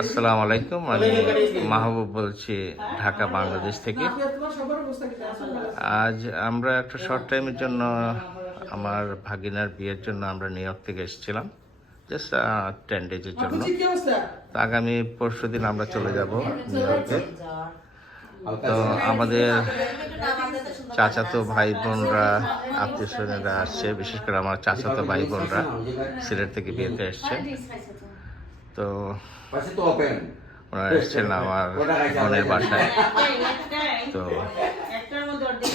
আসসালামু আলাইকুম, আমি মাহবুব বলছি ঢাকা বাংলাদেশ থেকে। আজ আমরা একটা শর্ট টাইমের জন্য আমার ভাগিনার বিয়ের জন্য আমরা নিউ ইয়র্ক থেকে এসেছিলাম, জাস্ট 10 ডেজের জন্য। তো আগামী পরশু দিন আমরা চলে যাব নিউ ইয়র্কে। তো আমাদের চাচাতো ভাই বোনরা, আত্মীয় স্বজনরা আসছে, বিশেষ করে আমার চাচাতো ভাই বোনরা সিলেট থেকে বিয়েতে এসছে। তো ওনারা এসছেন আমার বোনের বাসায়। তো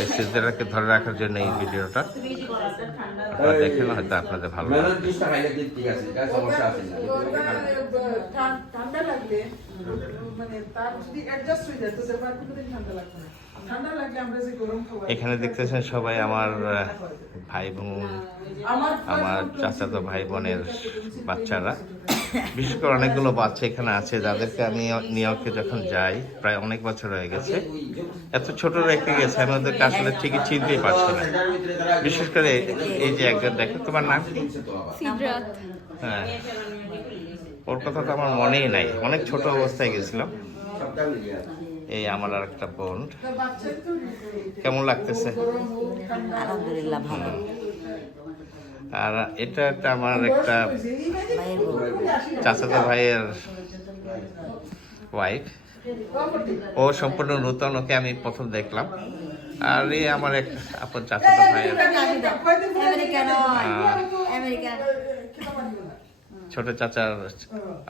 এক্সিসদেরকে ধরে রাখার জন্য এই ভিডিওটা আপনারা দেখেন, হয়তো আপনাদের ভালো লাগবে। এখানে দেখতেছেন সবাই আমার ভাই বোন, আমার চাচাতো ভাই বোনের বাচ্চারা, বিশেষ করে অনেকগুলো বাচ্চা এখানে আছে যাদেরকে আমি নিউ ইয়র্কে যখন যাই, প্রায় অনেক বছর হয়ে গেছে, এত ছোট রেখে গেছে আমি ওদেরকে আসলে ঠিকই চিনতেই পারছি না। বিশেষ করে এই যে একজন, দেখো তোমার নাম কি? হ্যাঁ, ওর কথা তো আমার মনেই নাই, অনেক ছোট অবস্থায় গেছিলাম। এই আমার আর একটা বোন। কেমন লাগতেছে? আলহামদুলিল্লাহ ভালো। আর এটা একটা আমার একটা চাচাতো ভাইয়ের ওয়াইফ, ও সম্পূর্ণ নতুন, ওকে আমি প্রথম দেখলাম। আর এই আমার এক আপন চাচাতো ভাইয়ের ছোট চাচার,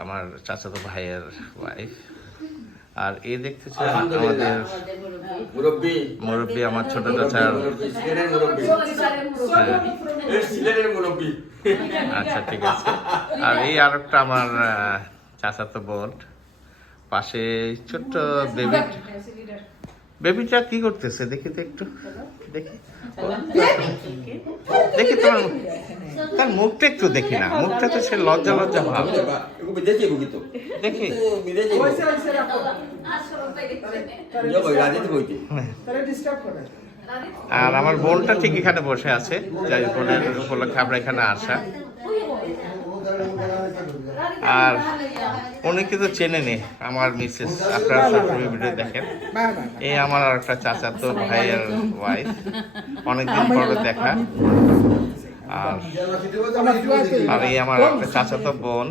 আমার চাচাতো ভাইয়ের ওয়াইফ। আর এই দেখতেছেন আমাদের মুরব্বী, আমার ছোট চাচার। আচ্ছা, ঠিক আছে। আর এই আর একটা আমার চাচাতো বোন, পাশে ছোট্ট বেবিটা কি করতেছে দেখি তো একটু, দেখি দেখি তোমার তার মুখটা একটু দেখি না, মুখটা তো সে লজ্জা লজ্জা ভাব। দেখি আর আমার বোনটা ঠিক এখানে বসে আছে, যাই বোনের উপলক্ষে আমরা এখানে আসা। আর উনি কিন্তু চেনেনি আমার মিসেস, আপনারা ভিডিও দেখেন। এই আমার আর একটা চাচাতো ভাইয়ের ওয়াইফ, অনেকদিন পরে দেখা। আর এই আমার একটা চাচাতো বোন।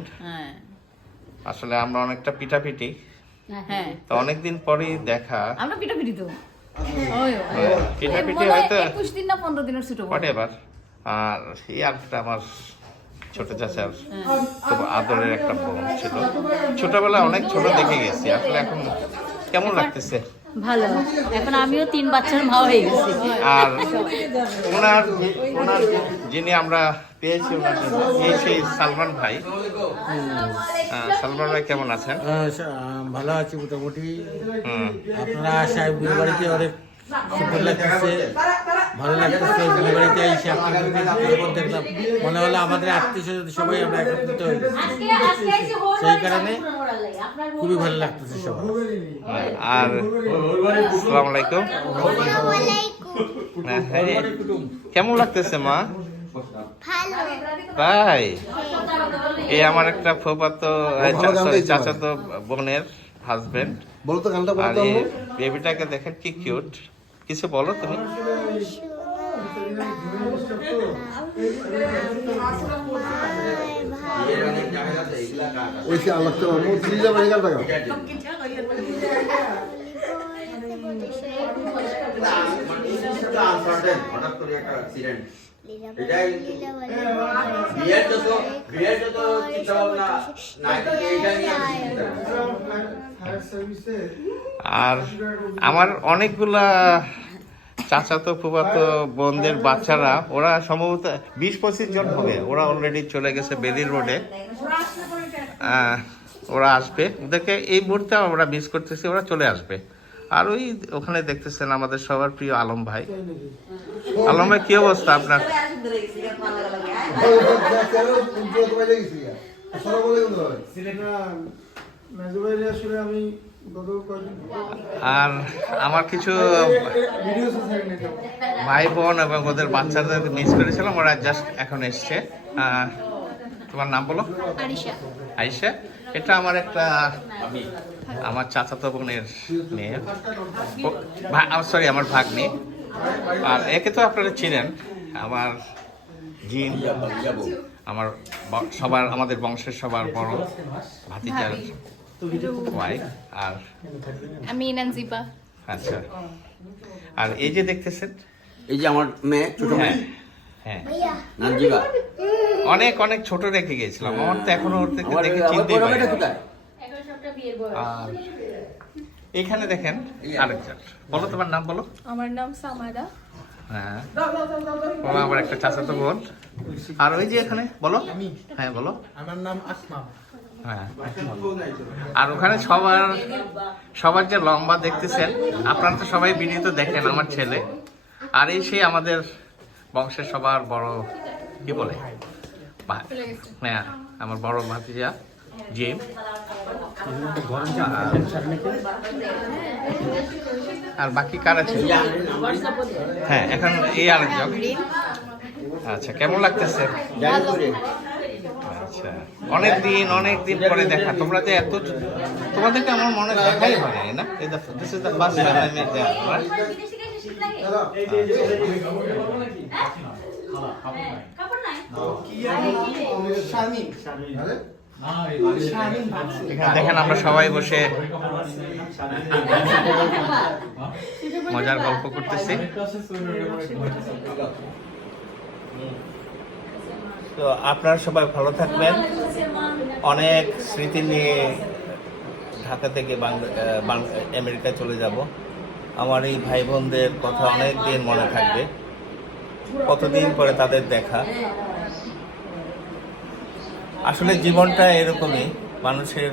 আসলে আমরা অনেকটা পিটাপিটি, তো অনেকদিন পরেই দেখা। আমরা পিটাপিটি তো পিটাপিটি হয়তো 21 দিন না 15 দিনের ছোট হোয়াটএভার। আর এই আরেকটা আমার ছোট চাচার খুব আদরের একটা বোন ছিল, ছোটবেলায় অনেক ছোট দেখে গেছি। আসলে এখন কেমন লাগতেছে? ভালো। এখন আমিও 3 বাচ্চার মা হয়ে গেছি। আর ওনার যিনি আমরা পেয়েছি, ওনার জন্য এই সেই সালমান ভাই। সালমান ভাই কেমন আছেন? ভালো আছি মোটামুটি। আপনারা আসায় বিয়ে বাড়িতে অনেক সুন্দর লাগতেছে, ভালো লাগতেছে। বিয়ে বাড়িতে এসে আপনাদের দেখলাম, মনে হলো আমাদের আত্মীয় স্বজন সবাই আমরা একত্রিত হয়ে গেছি। সেই কারণে খুবই ভালো লাগতেছে সবাই। আর আসসালামু আলাইকুম, কেমন লাগতেছে মা? তাই? এই আমার একটা ফুফাতো চাচাতো বোনের হাজবেন্ড। আর এই বেবিটাকে দেখেন কি কিউট। কিছু বলো তুমি। আর আমার অনেকগুলা চাচাতো ফুফাতো বোনদের বাচ্চারা, ওরা সম্ভবত 20-25 জন হবে। ওরা অলরেডি চলে গেছে বেলি রোডে। ওরা আসবে, ওদেরকে এই মুহূর্তে আমরা মিস করতেছি, ওরা চলে আসবে। আর ওই ওখানে দেখতেছেন আমাদের সবার প্রিয় আলম ভাই। আলম ভাই, কি অবস্থা আপনার? আর আমার কিছু ভাই বোন এবং ওদের বাচ্চাদের মিস করেছিলাম, ওরা জাস্ট এখন এসছে। তোমার নাম বলো। আরিশা। আয়েশা, এটা আমার একটা আমার চাচাতো বোনের মেয়ে, সরি আমার ভাগ্নি। আর একে তো আপনারা চিনেন, আমার জিন, আমার আমাদের বংশের সবার বড় ভাতিজার ওয়াইফ। আর আমি নানজিবা। আচ্ছা, আর এই যে দেখতেছেন, এই যে আমার মেয়ে, ছোট মেয়ে হ্যাঁ নানজিবা। অনেক অনেক ছোট রেখে গেছিলাম, আমার তো এখনো ওর থেকে দেখে আমার চিনতেই বড় পারি মেয়েটা না। কোথায়? আর এখানে দেখেন আরেকজন, বলো তোমার নাম বলো। আমার নাম সামারা। হ্যাঁ, ও আমার একটা চাচাতো বোন। আর ওই যে এখানে বলো, হ্যাঁ বলো। আমার নাম আসমা। হ্যাঁ, আর ওখানে সবার যে লম্বা দেখতেছেন, আপনারা তো সবাই ভিডিও তো দেখেন, আমার ছেলে। আর এই সেই আমাদের বংশের সবার বড়, কি বলে, হ্যাঁ আমার বড় ভাতিজা জিম। আর বাকি কারা ছিল? হ্যাঁ, এখন এই আরেকজন। আচ্ছা, কেমন লাগতেছে? আচ্ছা, অনেক দিন পরে দেখা। তোমরা যে তোমাদেরকে আমার মনে দেখাই হয় না। This is the first time I met them, right? এখানে দেখেন আমরা সবাই বসে মজার গল্প করতেছি। তো আপনারা সবাই ভালো থাকবেন। অনেক স্মৃতি নিয়ে ঢাকা থেকে আমেরিকায় চলে যাব। আমার এই ভাই বোনদের কথা অনেক দিন মনে থাকবে, কতদিন পরে তাদের দেখা। আসলে জীবনটা এরকমই, মানুষের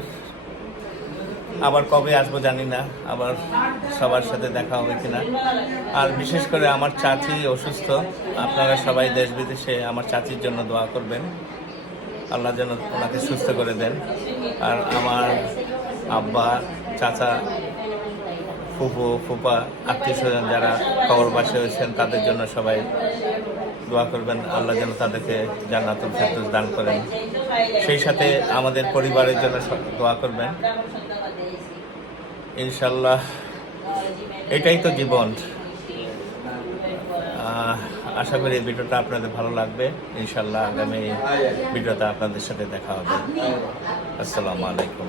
আবার কবে আসবো জানি না, আবার সবার সাথে দেখা হবে কিনা। আর বিশেষ করে আমার চাচি অসুস্থ, আপনারা সবাই দেশ বিদেশে আমার চাচির জন্য দোয়া করবেন, আল্লাহ যেন ওনাকে সুস্থ করে দেন। আর আমার আব্বা, চাচা, ফুফু, ফুপা, আত্মীয় স্বজন যারা কবরবাসী হয়েছেন, তাদের জন্য সবাই দোয়া করবেন, আল্লাহ যেন তাদেরকে জান্নাতুল ফেরদৌস দান করেন। সেই সাথে আমাদের পরিবারের জন্য দোয়া করবেন ইনশাল্লাহ। এটাই তো জীবন। আশা করি এই ভিডিওটা আপনাদের ভালো লাগবে। ইনশাল্লাহ আগামী ভিডিওতে আপনাদের সাথে দেখা হবে। আসসালামু আলাইকুম।